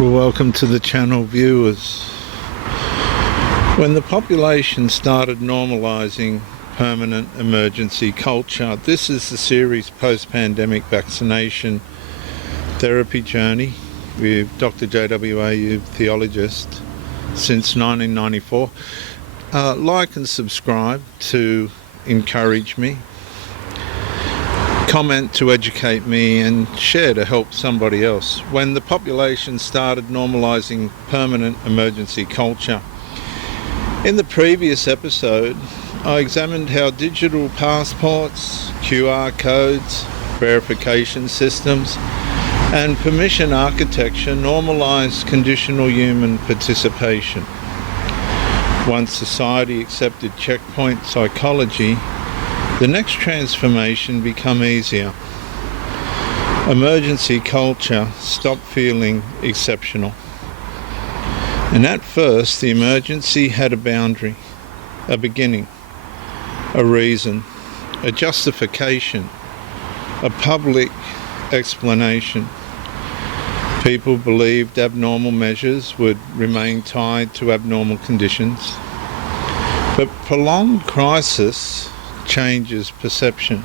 Well, welcome to the channel, viewers. When the population started normalising permanent emergency culture, this is the series Post-Pandemic Vaccination Therapy Journey with Dr. J.W.A., theologist, since 1994. Like and subscribe to encourage me. Comment to educate me, and share to help somebody else. When the population started normalising permanent emergency culture. In the previous episode, I examined how digital passports, QR codes, verification systems, and permission architecture normalised conditional human participation. Once society accepted checkpoint psychology, the next transformation became easier. Emergency culture stopped feeling exceptional. And at first, the emergency had a boundary, a beginning, a reason, a justification, a public explanation. People believed abnormal measures would remain tied to abnormal conditions. But prolonged crisis changes perception.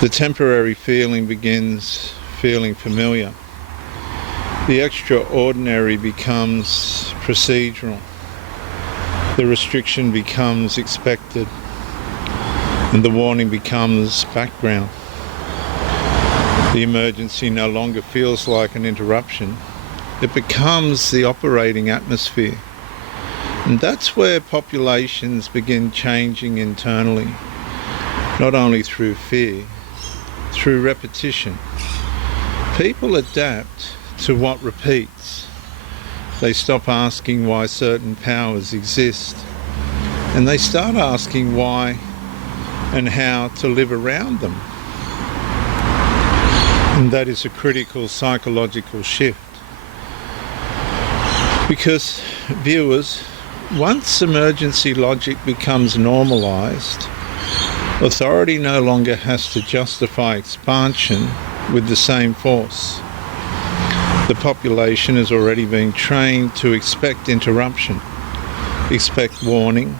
The temporary feeling begins feeling familiar. The extraordinary becomes procedural. The restriction becomes expected. And the warning becomes background. The emergency no longer feels like an interruption. It becomes the operating atmosphere. And that's where populations begin changing internally, not only through fear, through repetition. People adapt to what repeats. They stop asking why certain powers exist, and they start asking why and how to live around them. And that is a critical psychological shift. Because, viewers, once emergency logic becomes normalised, authority no longer has to justify expansion with the same force. The population has already been trained to expect interruption, expect warning,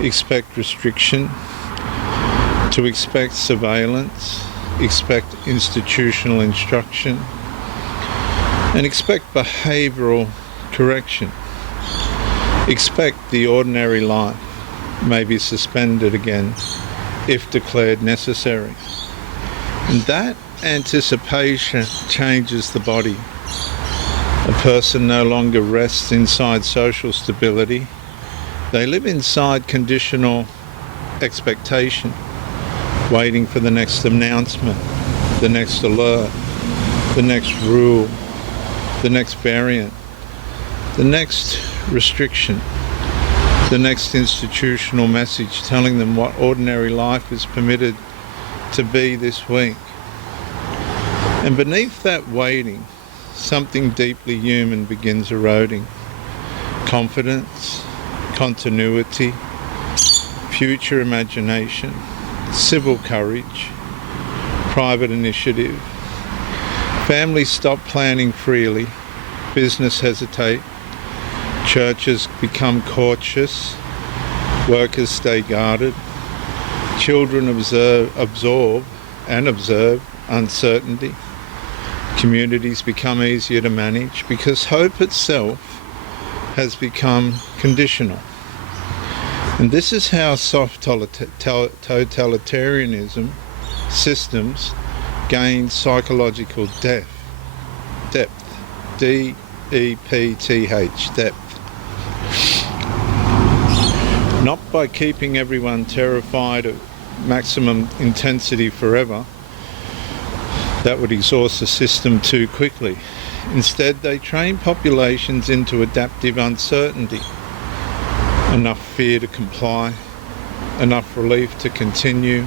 expect restriction, to expect surveillance, expect institutional instruction, and expect behavioural correction. Expect the ordinary life may be suspended again if declared necessary. And that anticipation changes the body. A person no longer rests inside social stability. They live inside conditional expectation, waiting for the next announcement, the next alert, the next rule, the next variant, the next restriction, the next institutional message telling them what ordinary life is permitted to be this week. And beneath that waiting, something deeply human begins eroding. Confidence, continuity, future imagination, civil courage, private initiative. Families stop planning freely, business hesitate, churches become cautious, workers stay guarded, children absorb uncertainty, communities become easier to manage because hope itself has become conditional. And this is how soft totalitarianism systems gain psychological depth, D-E-P-T-H, depth. Not by keeping everyone terrified at maximum intensity forever. That would exhaust the system too quickly. Instead, they train populations into adaptive uncertainty. Enough fear to comply, enough relief to continue,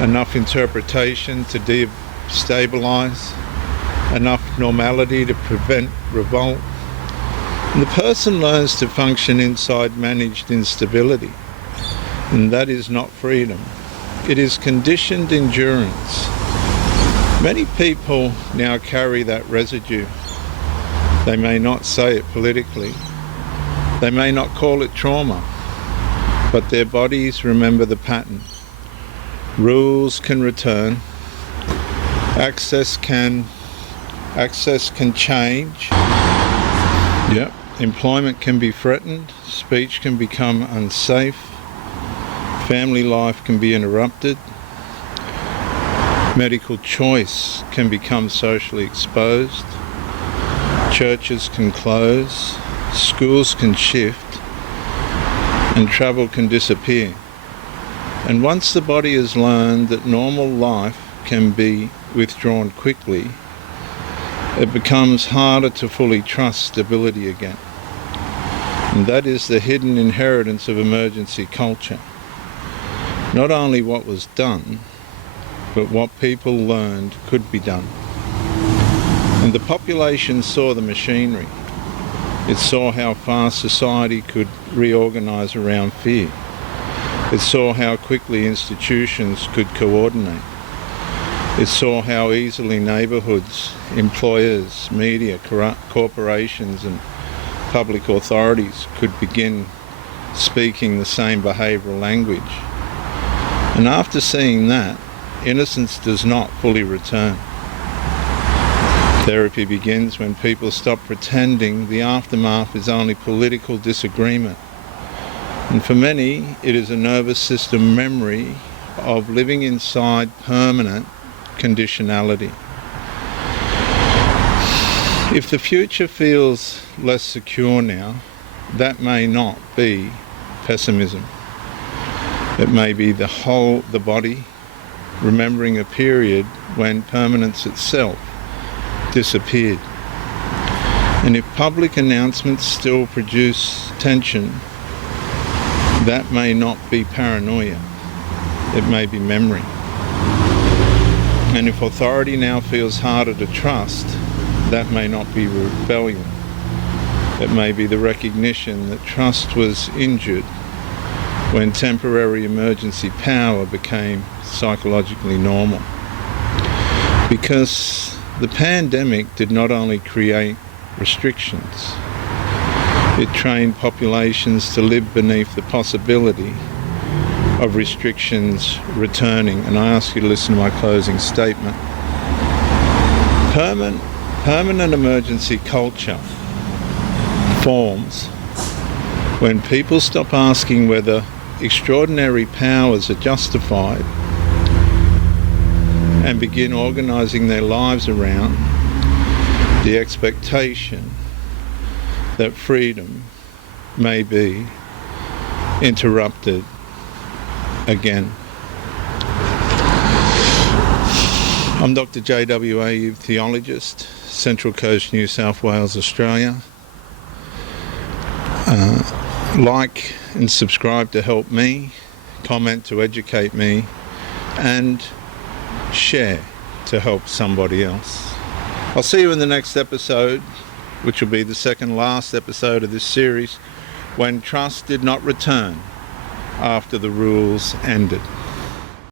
enough interpretation to destabilize, enough normality to prevent revolt. And the person learns to function inside managed instability, and that is not freedom. It is conditioned endurance. Many people now carry that residue. They may not say it politically. They may not call it trauma, but their bodies remember the pattern. Rules can return. Access can change. Yep. Employment can be threatened. Speech can become unsafe. Family life can be interrupted. Medical choice can become socially exposed. Churches can close. Schools can shift. And travel can disappear. And once the body has learned that normal life can be withdrawn quickly, it becomes harder to fully trust stability again. And that is the hidden inheritance of emergency culture. Not only what was done, but what people learned could be done. And the population saw the machinery. It saw how fast society could reorganise around fear. It saw how quickly institutions could coordinate. It saw how easily neighbourhoods, employers, media, corporations and public authorities could begin speaking the same behavioural language. And after seeing that, innocence does not fully return. Therapy begins when people stop pretending the aftermath is only political disagreement. And for many, it is a nervous system memory of living inside permanent conditionality. If the future feels less secure now, that may not be pessimism. It may be the body remembering a period when permanence itself disappeared. And if public announcements still produce tension, that may not be paranoia. It may be memory. And if authority now feels harder to trust, that may not be rebellion. It may be the recognition that trust was injured when temporary emergency power became psychologically normal. Because the pandemic did not only create restrictions, it trained populations to live beneath the possibility of restrictions returning. And I ask you to listen to my closing statement. Permanent emergency culture forms when people stop asking whether extraordinary powers are justified and begin organising their lives around the expectation that freedom may be interrupted again. I'm Dr. J.W.A., theologist, Central Coast, New South Wales, Australia. Like and subscribe to help me, comment to educate me, and share to help somebody else. I'll see you in the next episode, which will be the second last episode of this series, when trust did not return after the rules ended.